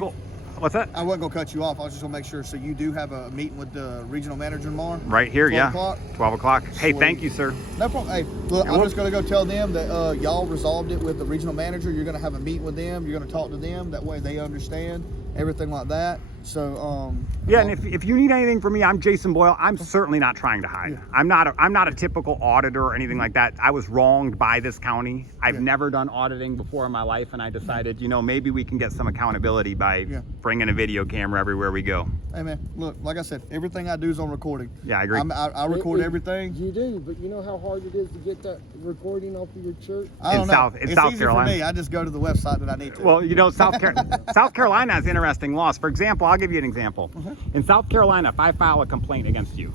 What's that? I wasn't gonna cut you off. I was just gonna make sure. So you do have a meeting with the regional manager tomorrow? Right here, 12 yeah. o'clock? 12 o'clock. Hey, Sweet. thank you, sir. No problem. Hey, look, I'm You're just gonna go tell them that y'all resolved it with the regional manager. You're gonna have a meeting with them. You're gonna talk to them. That way they understand everything like that. So, Yeah, and if you need anything from me, I'm Jason Boyle. I'm certainly not trying to hide. I'm not a typical auditor or anything like that. I was wronged by this county. I've never done auditing before in my life, and I decided, maybe we can get some accountability by bringing a video camera everywhere we go. hey man, look, like I said, everything I do is on recording. Yeah, I agree. I record everything. You do, but you know how hard it is to get that recording off of your church? I don't know. In It's South easy Carolina. for me. I just go to the website that I need to. Well, South Carolina has interesting laws. For example, I'll give you an example. In South Carolina, if I file a complaint against you,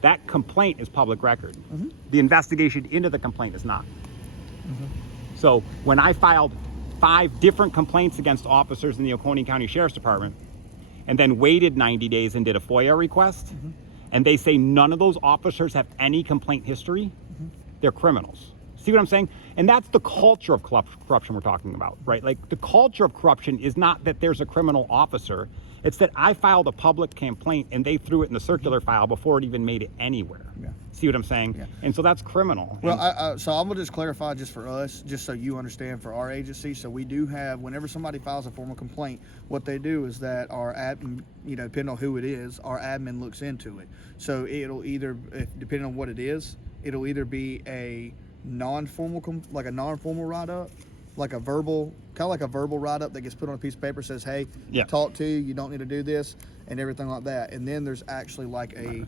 that complaint is public record. The investigation into the complaint is not. So when I filed 5 different complaints against officers in the Oconee County Sheriff's Department, and then waited 90 days and did a FOIA request, and they say none of those officers have any complaint history, they're criminals. See what I'm saying? And that's the culture of corruption we're talking about, right? Like, the culture of corruption is not that there's a criminal officer. It's that I filed a public complaint and they threw it in the circular file before it even made it anywhere. See what I'm saying? And so that's criminal. Well, so I'm gonna just clarify just for us, just so you understand for our agency. So we do have, whenever somebody files a formal complaint, what they do is that our admin, depending on who it is, our admin looks into it. So it'll either, depending on what it is, it'll either be a non-formal write-up, like a verbal, kind of like a verbal write-up that gets put on a piece of paper, says, hey, talk to you don't need to do this, and everything like that. And then there's actually like a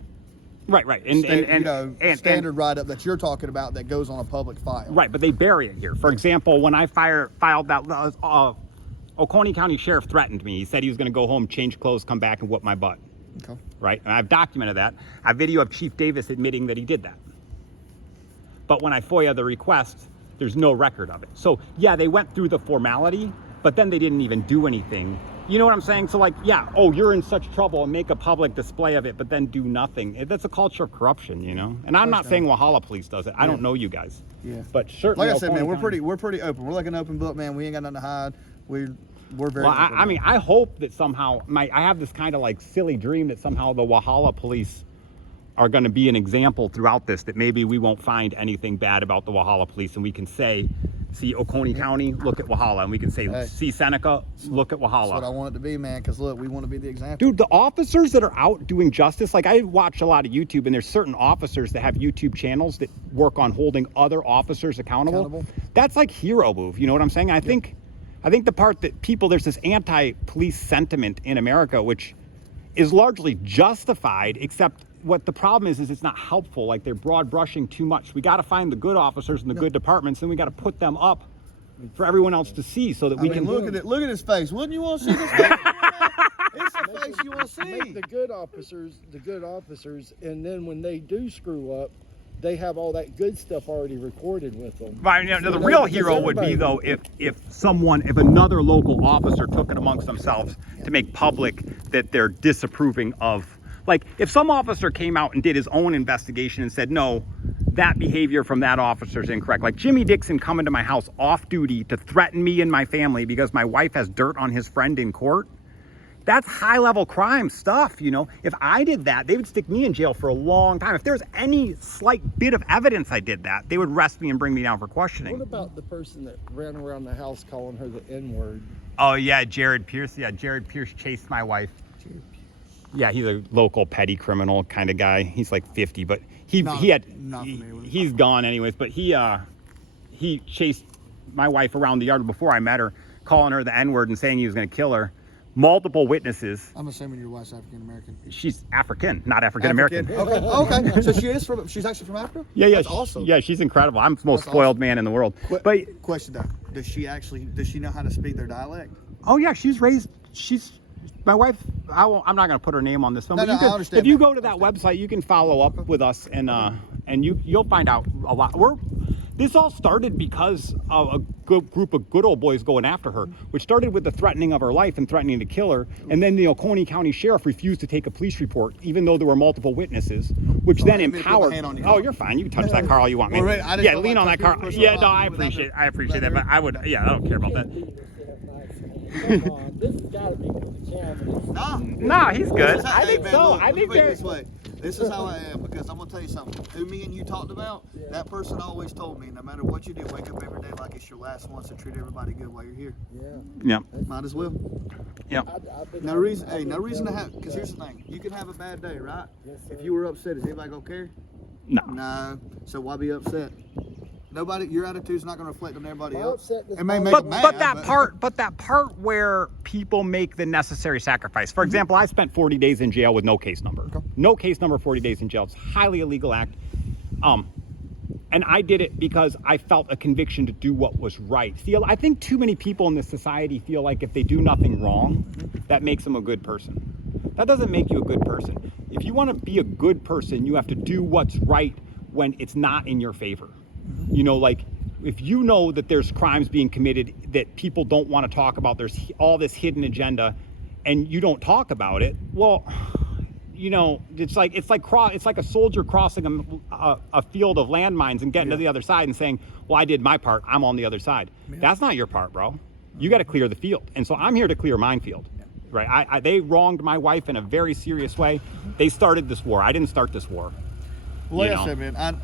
right, and standard write-up that you're talking about that goes on a public file. Right, but they bury it here. For example, when I filed that, Oconee County Sheriff threatened me. He said he was going to go home, change clothes, come back, and whoop my butt. Okay. Right, and I've documented that. I have video of Chief Davis admitting that he did that. But when I FOIA the request, there's no record of it. So yeah, they went through the formality, but then they didn't even do anything. You know what I'm saying? So like, you're in such trouble, and make a public display of it, but then do nothing. That's a culture of corruption, And I'm not saying Walhalla Police does it. I don't know you guys. Yeah. But certainly, like I said, man, we're pretty open. We're like an open book, man. We ain't got nothing to hide. We're very. Well, open, I mean, I hope that somehow I have this kind of like silly dream that somehow the Walhalla Police are going to be an example throughout this, that maybe we won't find anything bad about the Walhalla Police, and we can say, see Oconee County, look at Walhalla, and we can say, see Seneca, look at Walhalla. That's what I want it to be, man, because look, we want to be the example. Dude, the officers that are out doing justice, like I watch a lot of YouTube, and there's certain officers that have YouTube channels that work on holding other officers accountable. That's like hero move, you know what I'm saying? I think the part that there's this anti-police sentiment in America, which is largely justified, except what the problem is it's not helpful. Like, they're broad brushing too much. We got to find the good officers and the good departments, and we got to put them up for everyone else to see, so that we can look at his face. Wouldn't you want to see this face? It's the face you want to see. Make the good officers, and then when they do screw up, they have all that good stuff already recorded with them. Right, the real hero would be, though, if another local officer took it amongst themselves to make public that they're disapproving of. Like, if some officer came out and did his own investigation and said, no, that behavior from that officer is incorrect. Like Jimmy Dixon coming to my house off duty to threaten me and my family because my wife has dirt on his friend in court. That's high-level crime stuff, If I did that, they would stick me in jail for a long time. If there was any slight bit of evidence I did that, they would arrest me and bring me down for questioning. What about the person that ran around the house calling her the N-word? Oh, yeah, Jared Pierce. Yeah, Jared Pierce chased my wife. Yeah, he's a local petty criminal kind of guy. He's like 50, but he's gone anyways. But he chased my wife around the yard before I met her, calling her the N-word and saying he was going to kill her. Multiple witnesses. I'm assuming your wife's African American. She's African, not African American. Okay. So she's actually from Africa? Yeah. That's awesome. Yeah, she's incredible. I'm the most spoiled man in the world. But question though, does she know how to speak their dialect? Oh yeah, my wife, I'm not going to put her name on this film. No, but I understand. If you go to that website, you can follow up with us, and you'll find out a lot. This all started because of a good group of good old boys going after her, which started with the threatening of her life and threatening to kill her. And then the Oconee County Sheriff refused to take a police report, even though there were multiple witnesses, which then empowered. Oh, you're fine. You can touch that car all you want, man. Yeah, lean on that car. Yeah, no, I appreciate that, but I don't care about that. Come on, this has got to be for the camera. No, he's good. I think so. I think This is how I am, because I'm gonna tell you something. Who me and you talked about, that person always told me, no matter what you do, wake up every day like it's your last one, so treat everybody good while you're here. Yeah. Might as well. Yeah. No reason to have, because here's the thing. You can have a bad day, right? If you were upset, is anybody gonna care? No. No. So why be upset? Nobody, your attitude's not gonna reflect on everybody My else. upsetness It may make But, them mad, but that part where people make the necessary sacrifice. For example, I spent 40 days in jail with no case number. Okay. No case number, 40 days in jail. It's a highly illegal act. And I did it because I felt a conviction to do what was right. See, I think too many people in this society feel like if they do nothing wrong, that makes them a good person. That doesn't make you a good person. If you want to be a good person, you have to do what's right when it's not in your favor. You know, like if you know that there's crimes being committed that people don't want to talk about, there's all this hidden agenda, and you don't talk about it, well, you know, it's like a soldier crossing a field of landmines and getting to the other side and saying, well, I did my part, I'm on the other side. That's not your part, bro. You got to clear the field. And so I'm here to clear mine field. Right? They wronged my wife in a very serious way. They started this war. I didn't start this war. Well, like I said, man,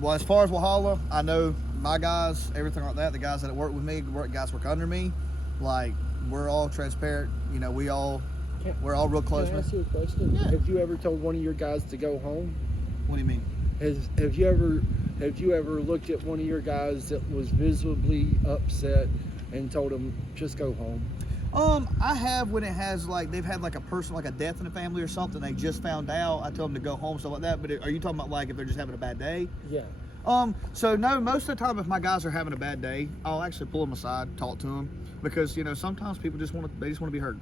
well, as far as Walhalla, I know my guys, everything like that, the guys that work with me, guys work under me, like, we're all transparent. You know, we're all real close. Can I ask you a question? Yeah. Have you ever told one of your guys to go home? What do you mean? Have you ever looked at one of your guys that was visibly upset and told him just go home? I have, when it has, like, they've had like a person, like a death in the family or something, they just found out, I tell them to go home, stuff like that. But are you talking about like if they're just having a bad day? Yeah. So no, most of the time if my guys are having a bad day, I'll actually pull them aside, talk to them, because, you know, sometimes people just want to be heard,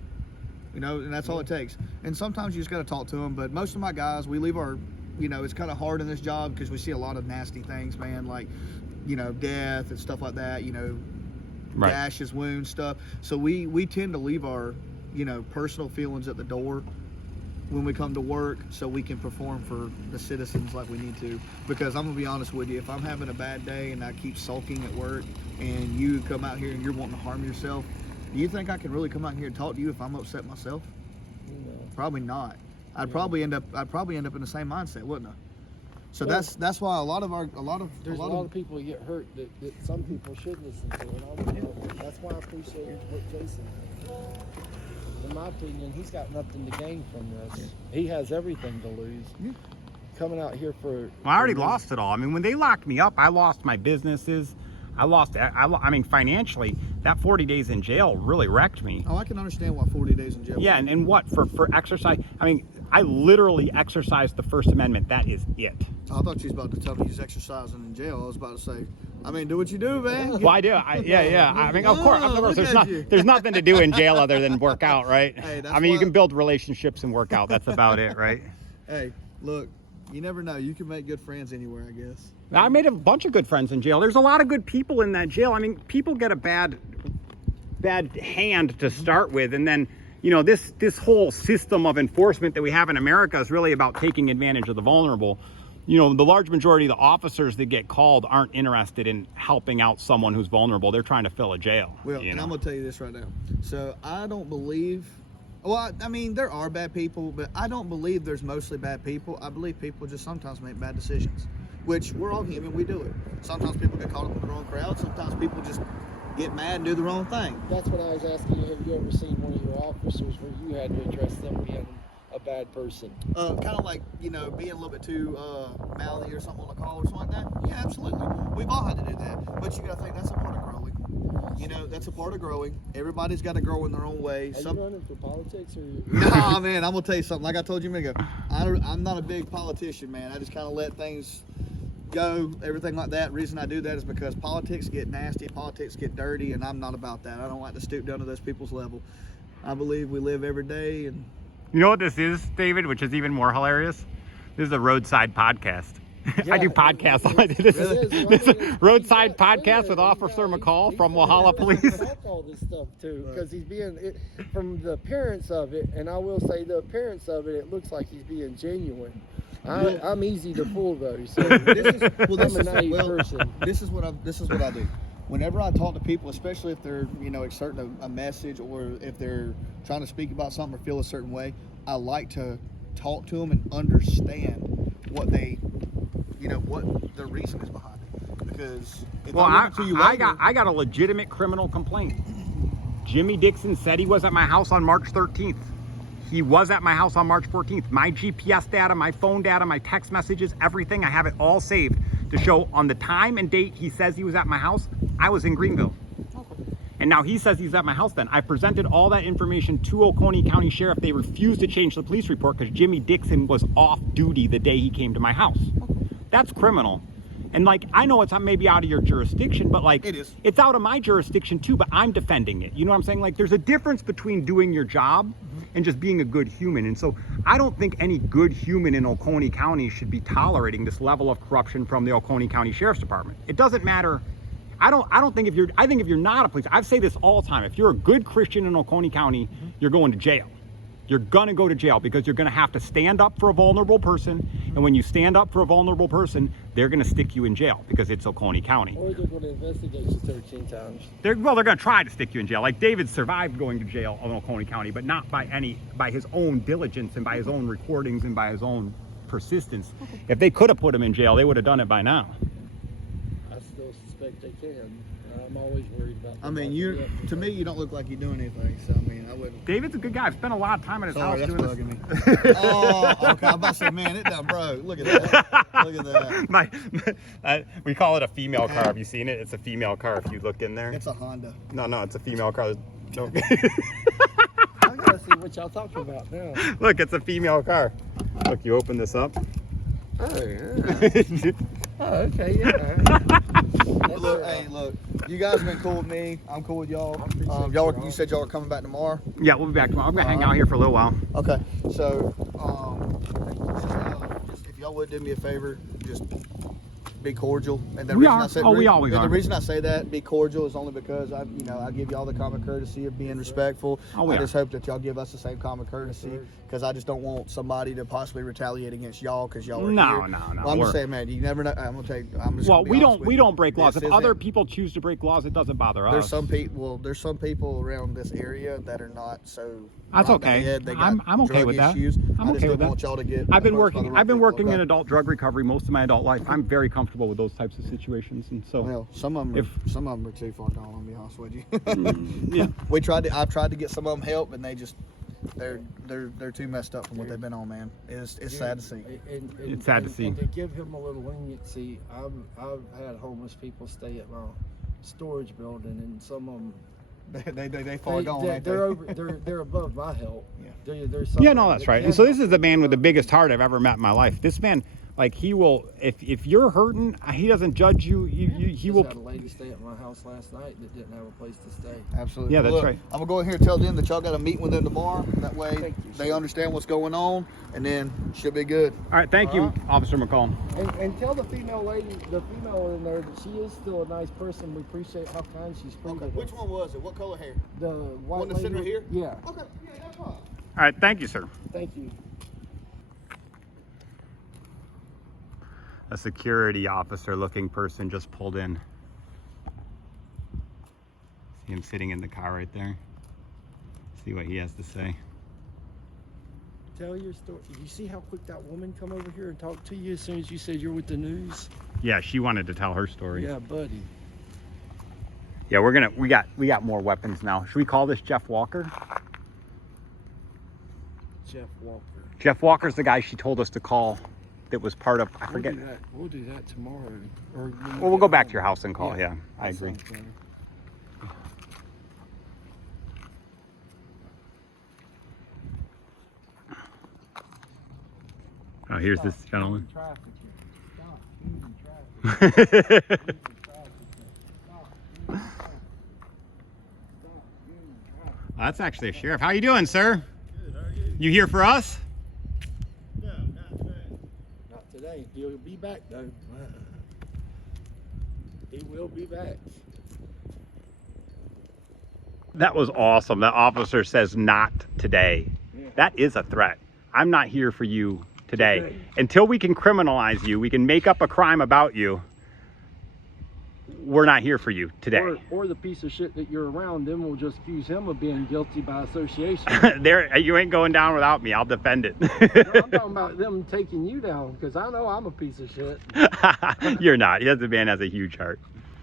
you know, and that's all it takes. And sometimes you just got to talk to them. But most of my guys, we leave our, you know, it's kind of hard in this job because we see a lot of nasty things, man, like, you know, death and stuff like that, you know, gashes, wounds, stuff. So we tend to leave our, you know, personal feelings at the door when we come to work, so we can perform for the citizens like we need to. Because I'm gonna be honest with you, if I'm having a bad day and I keep sulking at work and you come out here and you're wanting to harm yourself, do you think I can really come out here and talk to you if I'm upset myself? No. Probably not. I'd probably end up in the same mindset, wouldn't I? So that's why a lot of people that get hurt that some people should listen to, and I would help. That's why I appreciate what Jason did. In my opinion, he's got nothing to gain from this. He has everything to lose. Coming out here for... Well, I already lost it all. I mean, when they locked me up, I lost my businesses. I mean, financially, that 40 days in jail really wrecked me. Oh, I can understand why 40 days in jail. Yeah, and what? For exercise? I mean, I literally exercised the First Amendment. That is it. I thought you was about to tell me he's exercising in jail. I was about to say, I mean, do what you do, man. Well, I do. Yeah. I mean, of course, there's nothing to do in jail other than work out, right? Hey, I mean, you can build relationships and work out. That's about it, right? Hey, look, you never know. You can make good friends anywhere, I guess. I made a bunch of good friends in jail. There's a lot of good people in that jail. I mean, people get a bad hand to start with, and then, you know, this whole system of enforcement that we have in America is really about taking advantage of the vulnerable. You know, the large majority of the officers that get called aren't interested in helping out someone who's vulnerable. They're trying to fill a jail. Well, and I'm going to tell you this right now. So I don't believe, well, I mean, there are bad people, but I don't believe there's mostly bad people. I believe people just sometimes make bad decisions, which we're all human. We do it. Sometimes people get caught up in the wrong crowd. Sometimes people just get mad and do the wrong thing. That's what I was asking you. Have you ever seen one of your officers where you had to address them being a bad person? Kind of like, you know, being a little bit too mouthy or something on the call or something like that. Yeah, absolutely. We've all had to do that. But you got to think that's a part of growing. You know, that's a part of growing. Everybody's got to grow in their own way. Are you running for politics or? Nah, man, I'm going to tell you something. Like I told you a minute ago, I'm not a big politician, man. I just kind of let things go, everything like that. The reason I do that is because politics get nasty, politics get dirty, and I'm not about that. I don't like to stoop down to those people's level. I believe we live every day. And you know what this is, David, which is even more hilarious? This is a roadside podcast. Yeah, I do podcasts. This is a roadside podcast with Officer McCall from Walhalla Police. Talk all this stuff too, because he's being from the appearance of it, and I will say the appearance of it, it looks like he's being genuine. I'm easy to fool though, so I'm a naive person. This is what I do. Whenever I talk to people, especially if they're, you know, exerting a message, or if they're trying to speak about something or feel a certain way, I like to talk to them and understand what they, you know, what their reason is behind it. Because if Well, I to you later, I got a legitimate criminal complaint. Jimmy Dixon said he was at my house on March 13th. He was at my house on March 14th. My GPS data, my phone data, my text messages, everything, I have it all saved to show on the time and date he says he was at my house, I was in Greenville. And now he says he's at my house then. I presented all that information to Oconee County Sheriff. They refused to change the police report because Jimmy Dixon was off duty the day he came to my house. That's criminal. And like, I know it's maybe out of your jurisdiction, but like, It is. it's out of my jurisdiction too, but I'm defending it. You know what I'm saying? Like, there's a difference between doing your job and just being a good human. And so I don't think any good human in Oconee County should be tolerating this level of corruption from the Oconee County Sheriff's Department. It doesn't matter. I think if you're not a police, I say this all the time. If you're a good Christian in Oconee County, you're going to jail. You're gonna go to jail because you're gonna have to stand up for a vulnerable person. And when you stand up for a vulnerable person, they're gonna stick you in jail because it's Oconee County. Or they're going to investigate you 13 times. They're gonna try to stick you in jail. Like David survived going to jail in Oconee County, but not by his own diligence and by his own recordings and by his own persistence. If they could have put him in jail, they would have done it by now. I still suspect they can. I'm always worried about I mean, to me, you don't look like you do anything. So I mean, I wouldn't. David's a good guy. I've spent a lot of time at his house That's doing bugging this. me. Oh, okay. I'm about to say, man, it done broke. Look at that. Look at that. We call it a female car. Have you seen it? It's a female car if you look in there. It's a Honda. No, it's a female car. No. I gotta see what y'all talking about now. Look, it's a female car. Look, you open this up. Oh, yeah. Oh, okay, yeah. Look, hey, look. You guys have been cool with me. I'm cool with y'all. You said y'all were coming back tomorrow. Yeah, we'll be back tomorrow. I'm gonna hang out here for a little while. Okay. So, just if y'all would do me a favor, just be cordial. And the We reason are. I said, Oh, we always and are. the reason I say that, be cordial, is only because I give y'all the common courtesy of being respectful. Oh, we I are. just hope that y'all give us the same common courtesy, because I just don't want somebody to possibly retaliate against y'all because y'all are No, here. no. Well, I'm just saying, man, you never know. I'm just Well, gonna be we honest don't with we you. don't break laws. This If other isn't- people choose to break laws, it doesn't bother us. There's some people around this area that are not so. That's right in the okay. head. They got I'm okay drug with that. issues. I'm I just okay with don't that. want y'all to get. I've been approached by working. the I've been wrong working people, in okay? adult drug recovery most of my adult life. I'm very comfortable with those types of situations, and so Well, some of them are too far gone. I'll be honest with you. yeah. I've tried to get some of them help, and they're too messed up from what they've been on, man. It's sad to see. It's sad to see. And to give him a little leniency, I've had homeless people stay at my storage building, and some of them They far gone. ain't they? they're above my help. Yeah. Yeah, no, that's right. And so this is the man with the biggest heart I've ever met in my life. This man, like, he will, if you're hurting, he doesn't judge you. He will. Had a lady stay at my house last night that didn't have a place to stay. Absolutely. Yeah, that's Look, right. I'm gonna go in here and tell them that y'all got a meeting with them tomorrow. That way Thank you, they sir. understand what's going on, and then should be good. All right, thank you, All right. Officer McCall. And tell the female lady, the female in there, that she is still a nice person. We appreciate how kind she's treated us. Which one was it? What color hair? The white One that's lady. sitting right here? Yeah. Okay. Yeah, that's fine. All right, thank you, sir. Thank you. A security officer looking person just pulled in. See him sitting in the car right there. See what he has to say. Tell your story. You see how quick that woman come over here and talk to you as soon as you said you're with the news? Yeah, she wanted to tell her story. Yeah, buddy. Yeah, we got more weapons now. Should we call this Jeff Walker? Jeff Walker. Jeff Walker's the guy she told us to call that was part of, I forget. We'll do that tomorrow. Or Well, we'll go back to your house and call, yeah, I that agree. sounds better. Oh, here's this gentleman. Traffic here. Stop moving traffic. Moving traffic here. Stop moving traffic. Stop moving traffic. That's actually a sheriff. How you doing, sir? Good, how are you? You here for us? No, not today. Not today. He'll be back though. He will be back. That was awesome. That officer says not today. That is a threat. I'm not here for you today. Until we can criminalize you, we can make up a crime about you. we're not here for you today. Or the piece of shit that you're around, then we'll just accuse him of being guilty by association. There, you ain't going down without me. I'll defend it. No, I'm talking about them taking you down, because I know I'm a piece of shit. You're not. The man has a huge heart.